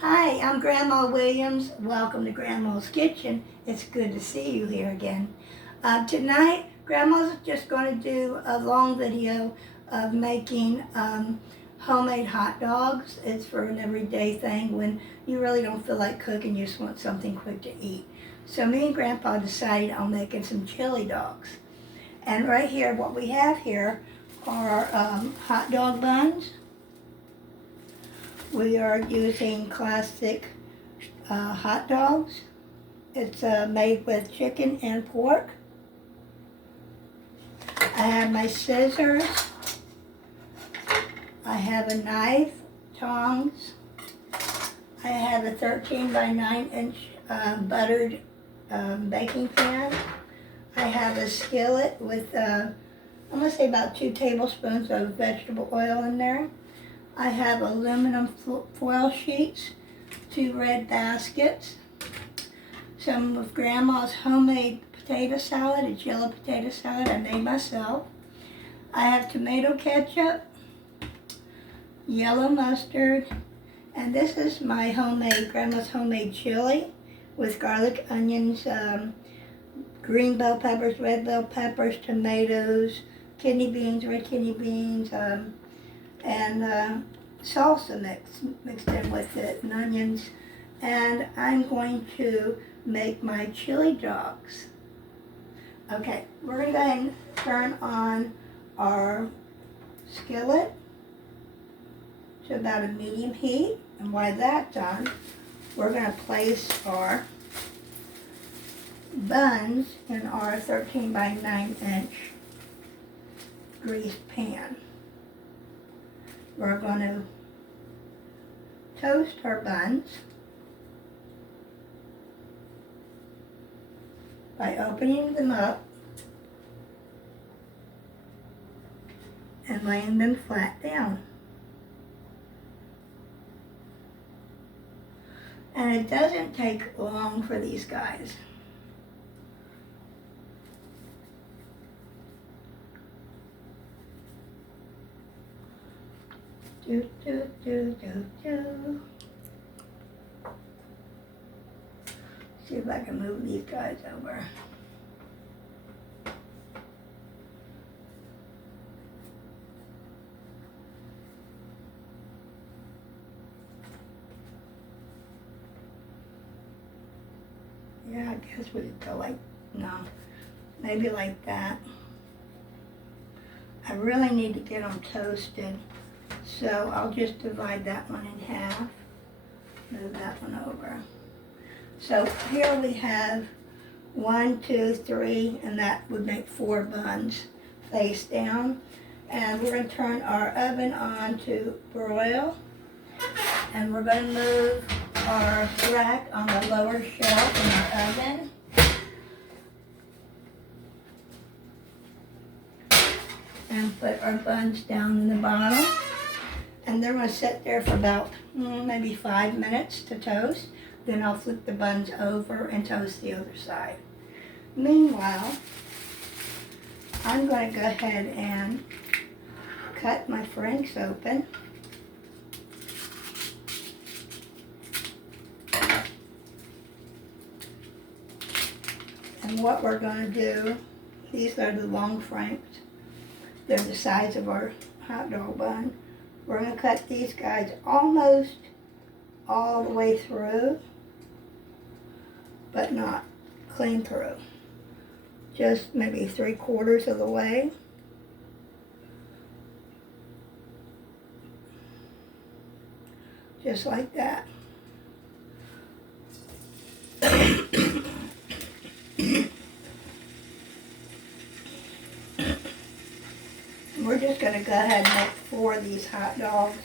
Hi, I'm Grandma Williams. Welcome to Grandma's Kitchen. It's good to see you here again. Tonight, Grandma's just going to do a long video of making homemade hot dogs. It's for an everyday thing when you really don't feel like cooking, you just want something quick to eat. So me and Grandpa decided on making some chili dogs. And right here, what we have here are hot dog buns. We are using classic hot dogs. It's made with chicken and pork. I have my scissors. I have a knife, tongs. I have a 13 by 9 inch buttered baking pan. I have a skillet with, I'm going to say about 2 tablespoons of vegetable oil in there. I have aluminum foil sheets, 2 red baskets, some of Grandma's homemade potato salad, a yellow potato salad I made myself. I have tomato ketchup, yellow mustard, and this is my Grandma's homemade chili with garlic, onions, green bell peppers, red bell peppers, tomatoes, kidney beans, red kidney beans, and salsa mixed in with it, and onions. And I'm going to make my chili dogs. Okay, we're going to go ahead and turn on our skillet to about a medium heat. And while that's on, we're going to place our buns in our 13 by 9 inch greased pan. We're going to toast our buns by opening them up and laying them flat down. And it doesn't take long for these guys. Do, do, do, do, do. See if I can move these guys over. Yeah, I guess we could go like, no, maybe like that. I really need to get them toasted. So I'll just divide that one in half, move that one over. So here we have 1, 2, 3, and that would make 4 buns face down. And we're going to turn our oven on to broil. And we're going to move our rack on the lower shelf in our oven. And put our buns down in the bottom. And they're going to sit there for about maybe 5 minutes to toast. Then I'll flip the buns over and toast the other side. Meanwhile, I'm going to go ahead and cut my franks open. And what we're going to do, these are the long franks. They're the size of our hot dog bun. We're going to cut these guys almost all the way through, but not clean through. Just maybe 3/4 of the way. Just like that. We're just going to go ahead and make 4 of these hot dogs.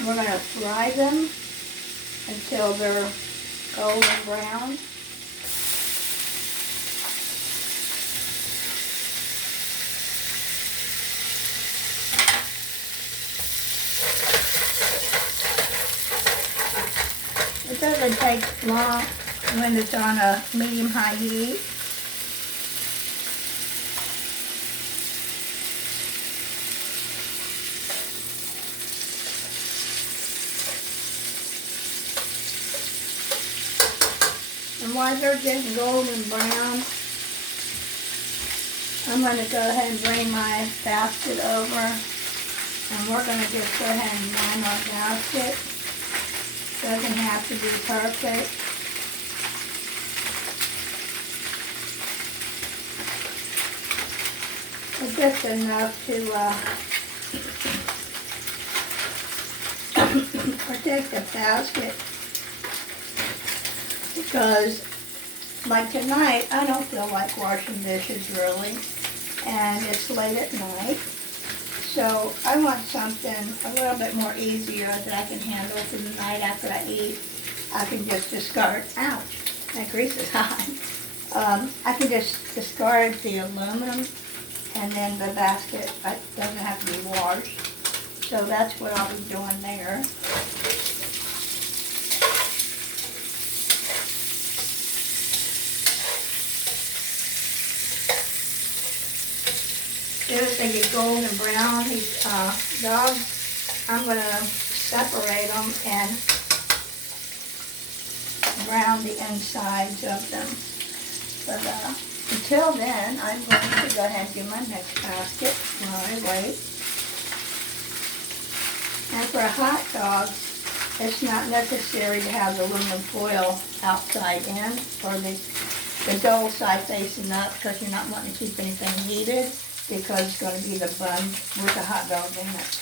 We're going to fry them until they're golden brown. It doesn't take long when it's on a medium-high heat. And while they're getting golden brown, I'm going to go ahead and bring my basket over. And we're going to just go ahead and line our basket. Doesn't have to be perfect. But just enough to protect the basket. Because like tonight, I don't feel like washing dishes really. And it's late at night. So I want something a little bit more easier that I can handle for the night after I eat. I can just discard, ouch, that grease is hot. I can just discard the aluminum and then the basket doesn't have to be washed. So that's what I'll be doing there. As soon as they get golden brown, these dogs, I'm going to separate them and brown the insides of them. But until then, I'm going to go ahead and do my next basket while I wait. And for hot dogs, it's not necessary to have the aluminum foil outside in or the dull side facing up because you're not wanting to keep anything heated because it's going to be the bun with the hot dog in it.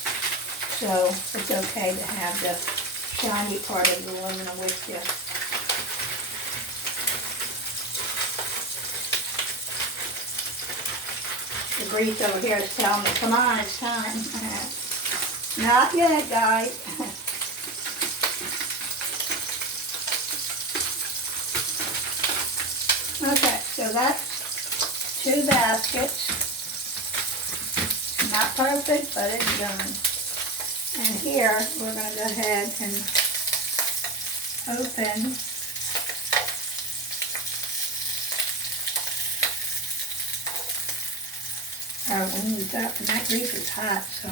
So it's okay to have the shiny part of the aluminum with you. The grease over here is telling me, come on, it's time. Not yet, guys. Okay, so that's 2 baskets. Not perfect, but it's done. And here, we're going to go ahead and open our wings up. And that grease is hot, so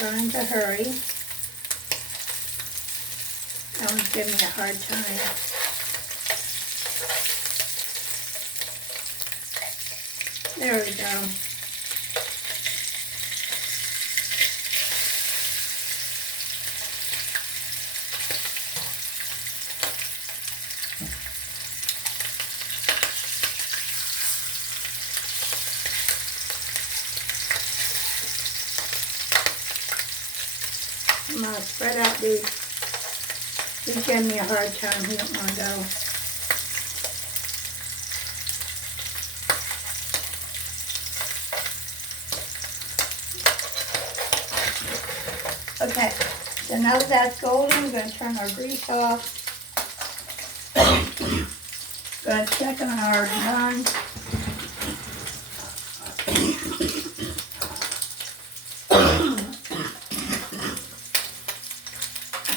trying to hurry. That one's giving me a hard time. There we go. Come on, spread out these. He's giving me a hard time. He don't want to go. Okay, so now that that's golden, we're going to turn our grease off. Going to check on our buns.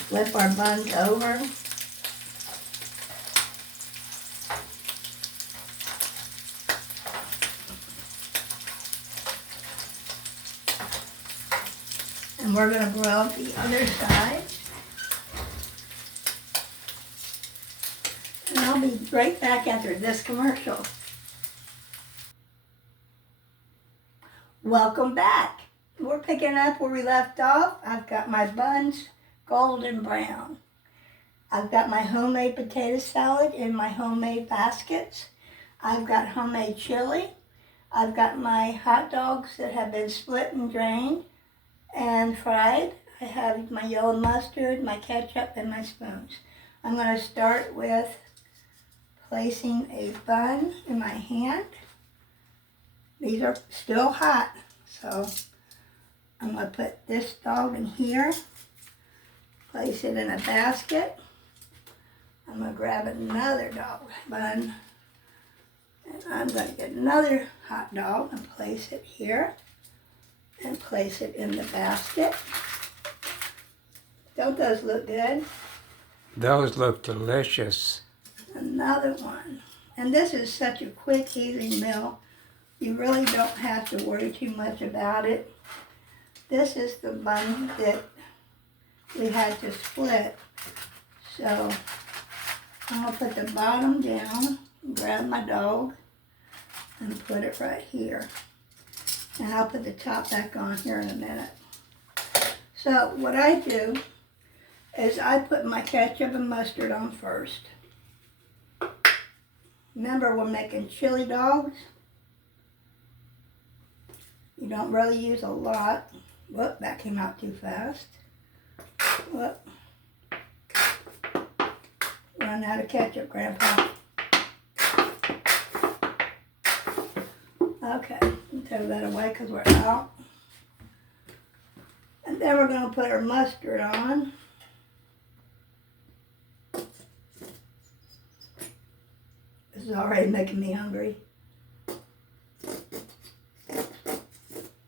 Flip our buns over. And we're going to broil the other side. And I'll be right back after this commercial. Welcome back. We're picking up where we left off. I've got my buns golden brown. I've got my homemade potato salad in my homemade baskets. I've got homemade chili. I've got my hot dogs that have been split and drained and fried. I have my yellow mustard, my ketchup, and my spoons. I'm going to start with placing a bun in my hand. These are still hot, so I'm going to put this dog in here, place it in a basket. I'm going to grab another dog bun, and I'm going to get another hot dog and place it here and place it in the basket. Don't those look good? Those look delicious. Another one. And this is such a quick, easy meal. You really don't have to worry too much about it. This is the bun that we had to split. So I'm gonna put the bottom down, grab my dog, and put it right here. And I'll put the top back on here in a minute. So what I do is I put my ketchup and mustard on first. Remember, we're making chili dogs. You don't really use a lot. Whoop, that came out too fast. Whoop. Run out of ketchup, Grandpa. Okay, throw that away because we're out. And then we're going to put our mustard on. This is already making me hungry.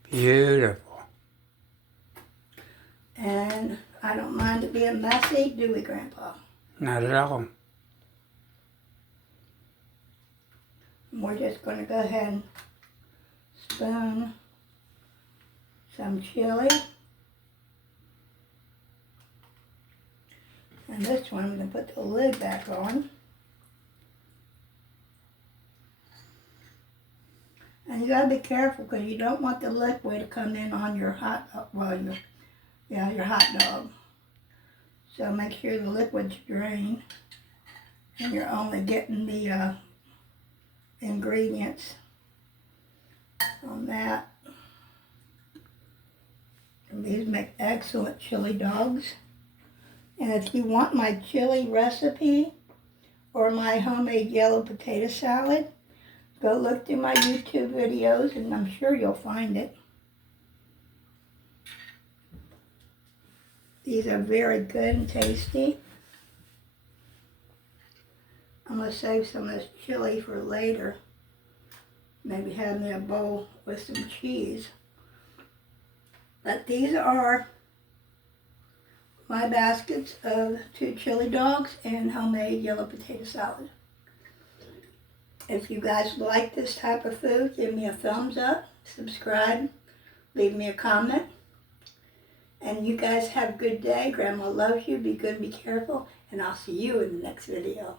Beautiful. And I don't mind it being messy, do we, Grandpa? Not at all. And we're just going to go ahead and spoon some chili. And this one I'm going to put the lid back on. And you got to be careful because you don't want the liquid to come in on your hot dog. So make sure the liquid's drained and you're only getting the ingredients on that. And these make excellent chili dogs. And if you want my chili recipe or my homemade yellow potato salad, go look through my YouTube videos and I'm sure you'll find it. These are very good and tasty. I'm going to save some of this chili for later. Maybe have me a bowl with some cheese. But these are my baskets of 2 chili dogs and homemade yellow potato salad. If you guys like this type of food, give me a thumbs up, subscribe, leave me a comment. And you guys have a good day. Grandma loves you. Be good and be careful. And I'll see you in the next video.